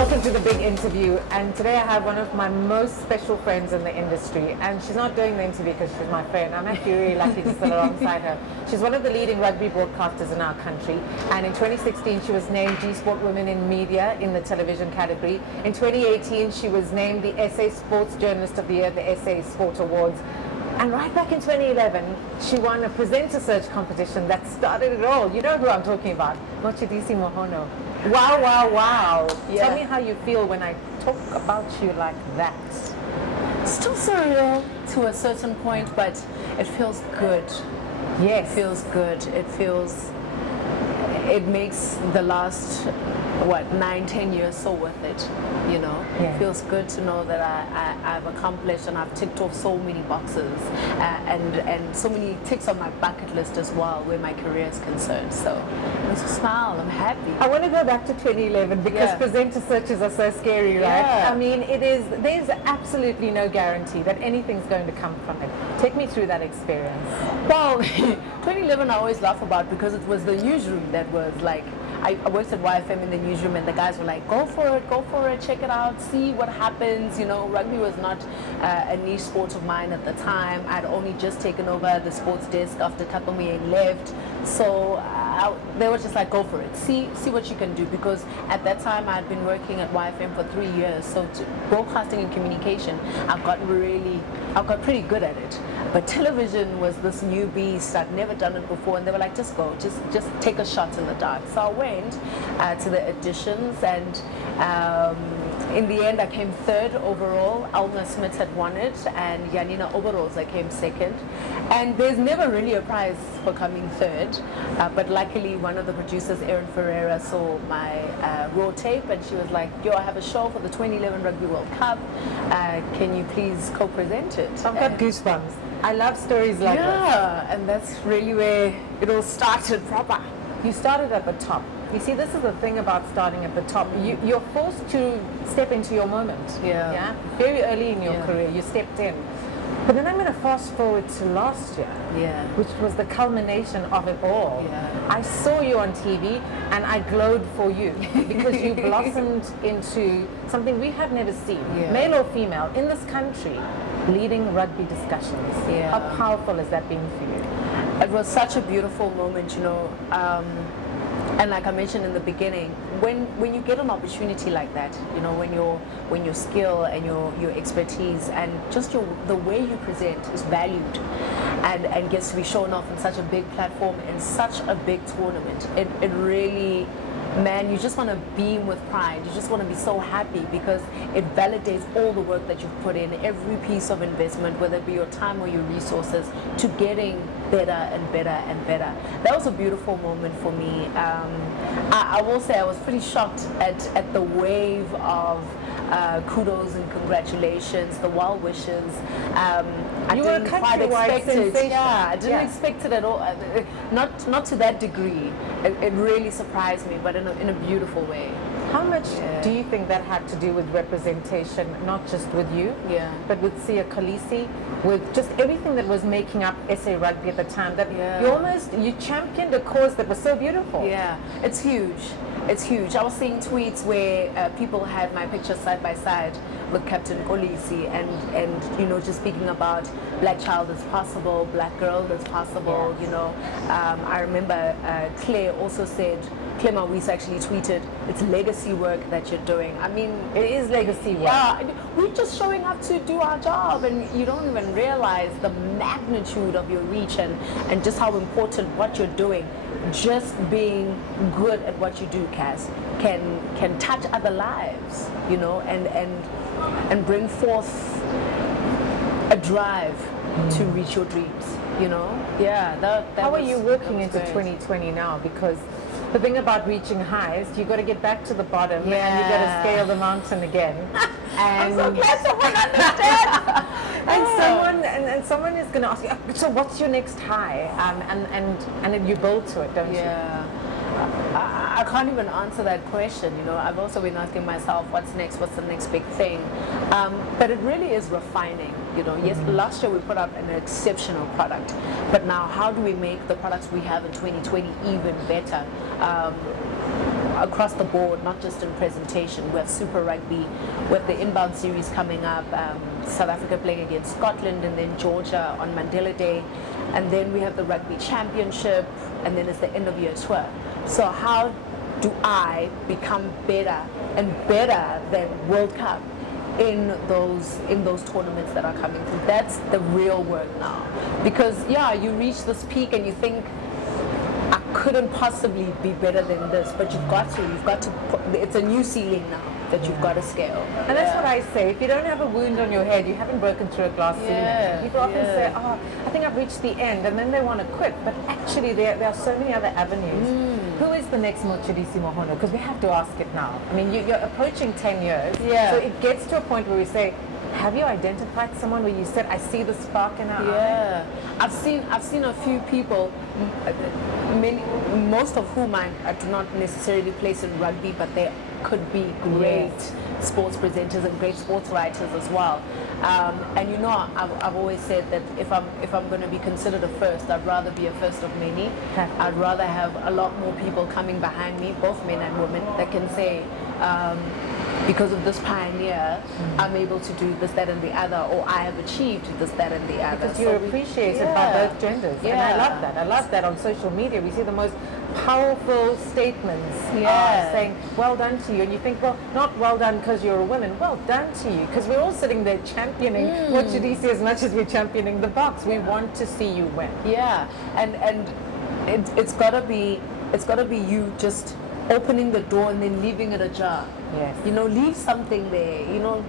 Welcome to the big interview, and today I have one of my most special friends in the industry, and she's not doing the interview because she's my friend. I'm actually really lucky to sit alongside her. She's one of the leading rugby broadcasters in our country, and in 2016 she was named gsport Women in Media in the television category. In 2018 she was named the SA Sports Journalist of the Year at the SA Sport Awards. And right back in 2011, she won a presenter search competition that started it all. You know who I'm talking about, Motshidisi Mohono. Wow, wow, wow. Yeah. Tell me how you feel when I talk about you like that. Still surreal to a certain point, but it feels good. Yes. It feels good. It makes the last, 9-10 years so worth it, you know. Yeah. It feels good to know that I've accomplished and I've ticked off so many boxes and so many ticks on my bucket list as well where my career is concerned. So it's a smile, I'm happy. I want to go back to 2011 because presenter searches are so scary, right? Yeah. I mean, there's absolutely no guarantee that anything's going to come from it. Take me through that experience. Well, 2011 I always laugh about because it was the newsroom that was like, I worked at YFM in the newsroom and the guys were like, go for it, check it out, see what happens. You know, rugby was not a niche sport of mine at the time. I'd only just taken over the sports desk after Tatomie left. So they were just like, go for it, see what you can do, because at that time I'd been working at YFM for 3 years, so broadcasting and communication, I got pretty good at it. But television was this new beast. I'd never done it before, and they were like, just go, just take a shot in the dark. So I went to the auditions, and in the end I came third overall. Alma Smith had won it, and Janina Oberholzer came second. And there's never really a prize for coming third, but luckily one of the producers, Erin Ferreira, saw my raw tape, and she was like, yo, I have a show for the 2011 Rugby World Cup, can you please co-present it? I've got goosebumps. I love stories like this. Yeah, and that's really where it all started proper. You started at the top. You see, this is the thing about starting at the top. You're forced to step into your moment. Yeah. Very early in your career, you stepped in. But then I'm going to fast forward to last year, which was the culmination of it all. Yeah. I saw you on TV and I glowed for you because you blossomed into something we have never seen, male or female, in this country, leading rugby discussions. Yeah. How powerful has that been for you? It was such a beautiful moment, you know. And like I mentioned in the beginning, when you get an opportunity like that, you know, when your skill and your expertise and just the way you present is valued and gets to be shown off in such a big platform in such a big tournament, it really, man, you just want to beam with pride. You just want to be so happy because it validates all the work that you've put in, every piece of investment, whether it be your time or your resources, to getting better and better and better. That was a beautiful moment for me. I will say I was pretty shocked at the wave of kudos and congratulations, the well wishes. I didn't quite expect it. Yeah, I didn't expect it at all. Not to that degree. It really surprised me, but in a beautiful way. How much do you think that had to do with representation, not just with you, but with Sia Khaleesi, with just everything that was making up SA Rugby at the time, that you championed a cause that was so beautiful? Yeah, it's huge. It's huge. I was seeing tweets where people had my picture side by side with Captain Khaleesi and you know, just speaking about black child is possible, black girl is possible, you know. I remember Claire also said, Claire Mawis actually tweeted, it's legacy work that you're doing. I mean, it is legacy work. Yeah, we're just showing up to do our job, and you don't even realize the magnitude of your reach and just how important what you're doing. Just being good at what you do, Kass, can touch other lives, you know, and bring forth a drive to reach your dreams, you know. Yeah, that How are you working was into great. 2020 now? Because the thing about reaching highs, you got to get back to the bottom, and you got to scale the mountain again. I'm so glad someone understands. And someone is going to ask you, so what's your next high? And then you build to it, don't you? Yeah. I can't even answer that question, you know. I've also been asking myself, what's next, what's the next big thing? But it really is refining, you know. Yes, last year we put out an exceptional product, but now how do we make the products we have in 2020 even better? across the board, not just in presentation. We have Super Rugby, we have the inbound series coming up, South Africa playing against Scotland, and then Georgia on Mandela Day, and then we have the Rugby Championship, and then it's the end of year tour. So how do I become better and better than World Cup in those tournaments that are coming through? That's the real work now, because you reach this peak and you think, I couldn't possibly be better than this, but you've got to it's a new ceiling now that you've got to scale. And that's what I say, if you don't have a wound on your head, you haven't broken through a glass ceiling. People often say, I think I've reached the end, and then they want to quit, but actually there are so many other avenues. Who is the next Motshidisi Mohono? Because we have to ask it now. I mean, you're approaching 10 years, so it gets to a point where we say, have you identified someone where you said, I see the spark in her eye? I've seen a few people, most of whom I do not necessarily place in rugby, but they could be great sports presenters and great sports writers as well. And you know, I've always said that if I'm going to be considered a first, I'd rather be a first of many. I'd rather have a lot more people coming behind me, both men and women, that can say, because of this pioneer, I'm able to do this, that, and the other, or I have achieved this, that, and the other. Because you're appreciated by both genders. And I love that. I love that on social media. We see the most powerful statements saying, well done to you. And you think, well, not well done because you're a woman, well done to you. Because we're all sitting there championing Motshidisi as much as we're championing the box. We want to see you win. Yeah, and it's gotta be you just opening the door and then leaving it ajar. Yes. You know, leave something there. You know,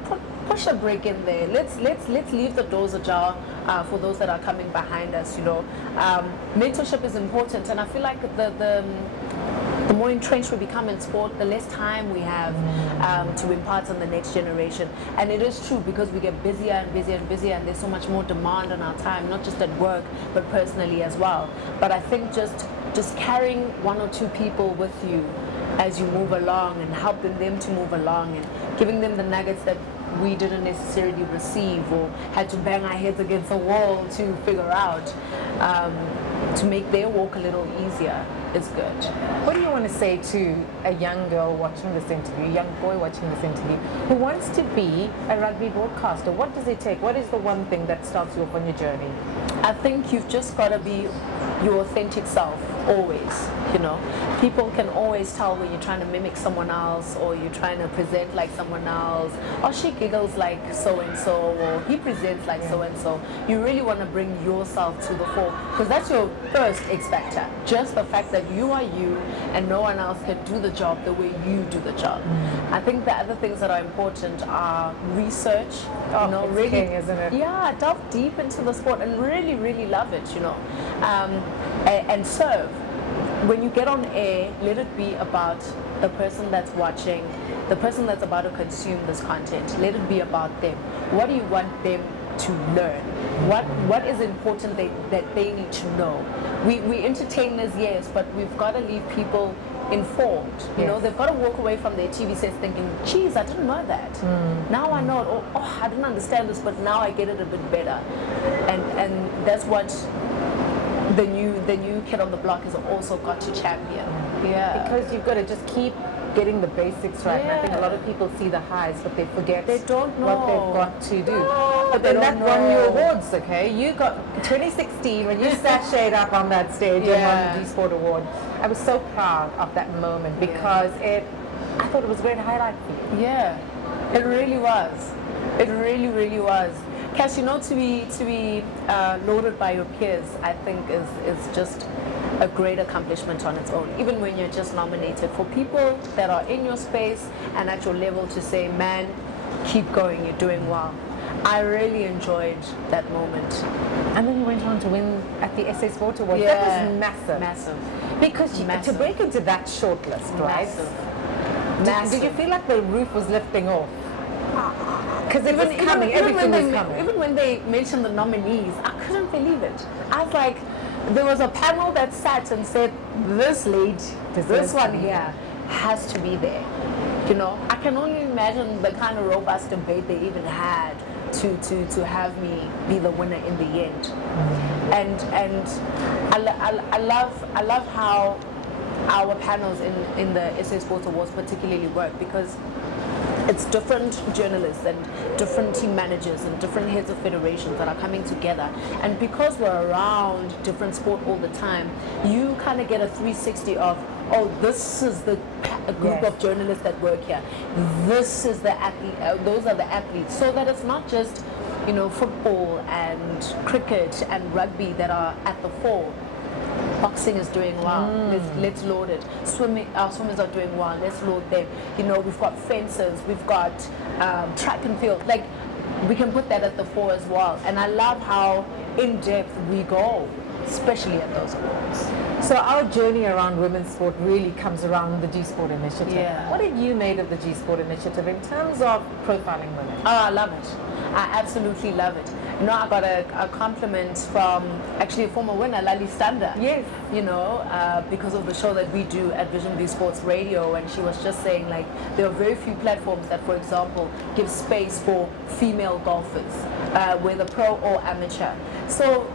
push a break in there. Let's leave the doors ajar for those that are coming behind us. You know, mentorship is important, and I feel like the more entrenched we become in sport, the less time we have to impart on the next generation. And it is true, because we get busier and busier and busier, and there's so much more demand on our time, not just at work, but personally as well. But I think just carrying one or two people with you as you move along, and helping them to move along, and giving them the nuggets that we didn't necessarily receive, or had to bang our heads against the wall to figure out, to make their walk a little easier, is good. What do you want to say to a young girl watching this interview, a young boy watching this interview, who wants to be a rugby broadcaster? What does it take? What is the one thing that starts you off on your journey? I think you've just got to be your authentic self, always. You know, people can always tell when you're trying to mimic someone else, or you're trying to present like someone else, or she giggles like so and so, or he presents like so and so. You really want to bring yourself to the fore, because that's your first X factor. Just the fact that you are you, and no one else can do the job the way you do the job. I think the other things that are important are research. You know, really, king, isn't it? Yeah, delve deep into the sport and really, really love it. You know, and serve. When you get on air, let it be about the person that's watching, the person that's about to consume this content. Let it be about them. What do you want them to learn? What is important that they need to know? We entertainers, yes, but we've got to leave people informed. You know, they've got to walk away from their TV sets thinking, geez, I didn't know that. Now I know it. Or, oh, I didn't understand this, but now I get it a bit better. And that's what the new kid on the block has also got to champion. Yeah. Because you've got to just keep getting the basics right. And I think a lot of people see the highs, but they forget what they've got to do. But then that won you awards, okay? You got 2016 when you sashayed up on that stage and won the gsport award. I was so proud of that moment, because I thought it was a great highlight for you. Yeah, it really was. It really, really was. Kass, you know, to be lauded by your peers, I think is just a great accomplishment on its own. Even when you're just nominated, for people that are in your space and at your level to say, man, keep going, you're doing well. I really enjoyed that moment. And then you went on to win at the SA Sport Award. That was massive. Massive. Because to break into that shortlist, right? Massive. Did you feel like the roof was lifting off? Because it was coming, everything was coming. Even when they mentioned the nominees, I couldn't believe it. I was like, there was a panel that sat and said, this lady, this one here, has to be there. You know, I can only imagine the kind of robust debate they even had to have me be the winner in the end. And I love how our panels in the SA Sports Awards particularly work, because it's different journalists and different team managers and different heads of federations that are coming together. And because we're around different sport all the time, you kind of get a 360 of, oh, this is the group of journalists that work here. This is the athlete. Those are the athletes. So that it's not just, you know, football and cricket and rugby that are at the fore. Boxing is doing well. Let's load it. Swimming, our swimmers are doing well. Let's load them. You know, we've got fencers, we've got track and field. Like, we can put that at the fore as well. And I love how in depth we go, especially at those awards. So our journey around women's sport really comes around the G Sport Initiative. Yeah. What have you made of the G Sport Initiative in terms of profiling women? Oh, I love it. I absolutely love it. You know, I got a compliment from actually a former winner, Lali Stander. Yes. You know, because of the show that we do at Vision V Sports Radio, and she was just saying, like, there are very few platforms that, for example, give space for female golfers, whether pro or amateur. So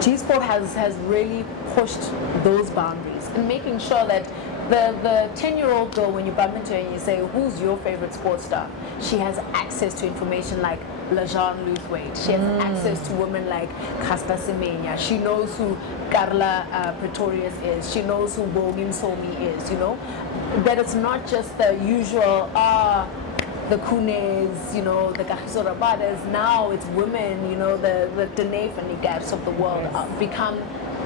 G Sport has really pushed those boundaries and making sure that the 10-year-old girl, when you bump into her and you say, who's your favorite sports star? She has access to information like Lejean Luthwaite. She has access to women like Caster Semenya. She knows who Carla Pretorius is. She knows who Bongin Somi is, you know? But it's not just the usual, the Kunes, you know, the Kagiso Rabadas. Now it's women, you know, the Dene and Nigats of the world become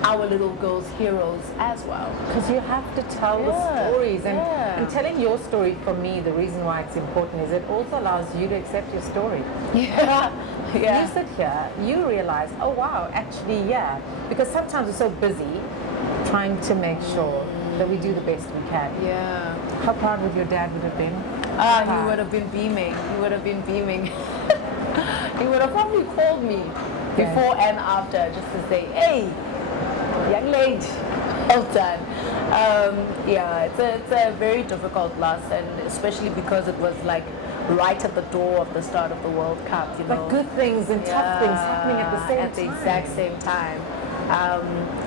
our little girls' heroes as well. Because you have to tell the stories. And telling your story, for me, the reason why it's important is it also allows you to accept your story. You sit here, you realize, oh wow, actually, because sometimes we're so busy trying to make sure that we do the best we can. Yeah. How proud would your dad would have been? He would have been beaming. He would have been beaming. He would have probably called me before and after just to say, hey, young lady, well done. It's a very difficult loss, and especially because it was like right at the door of the start of the World Cup, you know. But good things and tough things happening at the same time. At the exact same time.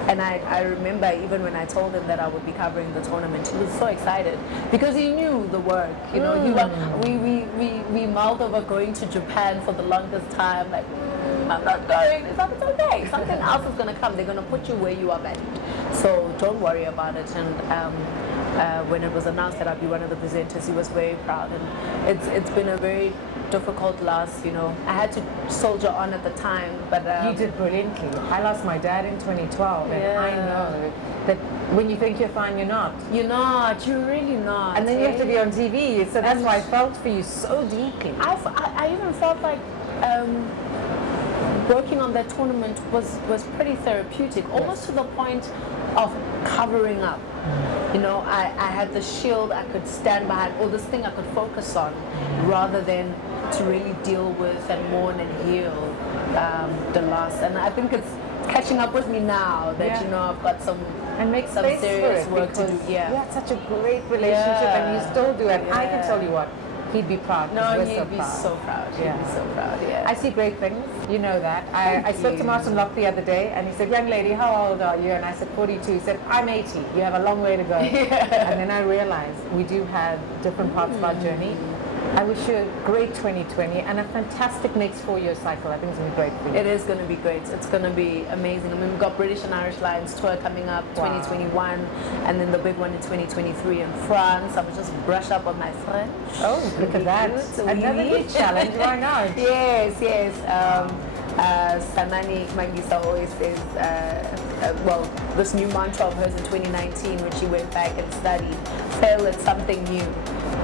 And I remember even when I told him that I would be covering the tournament, he was so excited because he knew the work. You know, we mulled over going to Japan for the longest time. Like, I'm not going. It's okay. Something else is going to come. They're going to put you where you are valued. So don't worry about it. And when it was announced that I'd be one of the presenters, he was very proud. And it's been a very difficult loss, you know. I had to soldier on at the time, but you did brilliantly. I lost my dad in 2012, and I know that when you think you're fine, you're not. You're not. You're really not. And then you have to be on TV, so that's why I felt for you so deeply. I even felt like working on that tournament was pretty therapeutic, almost to the point of covering up. You know, I had the shield I could stand behind, or this thing I could focus on, rather than to really deal with and mourn and heal the loss. And I think it's catching up with me now that, you know, I've got some serious work to do. You had such a great relationship, and you still do. And I can tell you what, he'd be proud. No, he'd be so proud. He'd be so proud, I see great things. You know that. I spoke to Martin Locke the other day, and he said, young lady, how old are you? And I said, 42. He said, I'm 80. You have a long way to go. And then I realized we do have different parts of our journey. I wish you a great 2020 and a fantastic next 4-year cycle. I think it's going to be great for you. It is going to be great. It's going to be amazing. I mean, we've got British and Irish Lions tour coming up 2021, and then the big one in 2023 in France. I will just brush up on my French. Oh, look at that. Another big challenge. Why not? Yes. Sanani Mangisa always says, this new mantra of hers in 2019 when she went back and studied, fail at something new.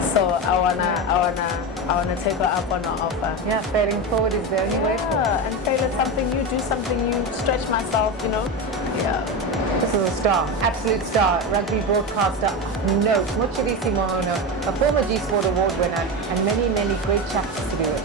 So I wanna take her up on the offer. Yeah, failing forward is the only way forward. And fail at something new, do something new, stretch myself, you know. Yeah. This is a star, absolute star, rugby broadcaster. No, Motshidisi Mohono, a former G Sport award winner, and many, many great chapters to do with.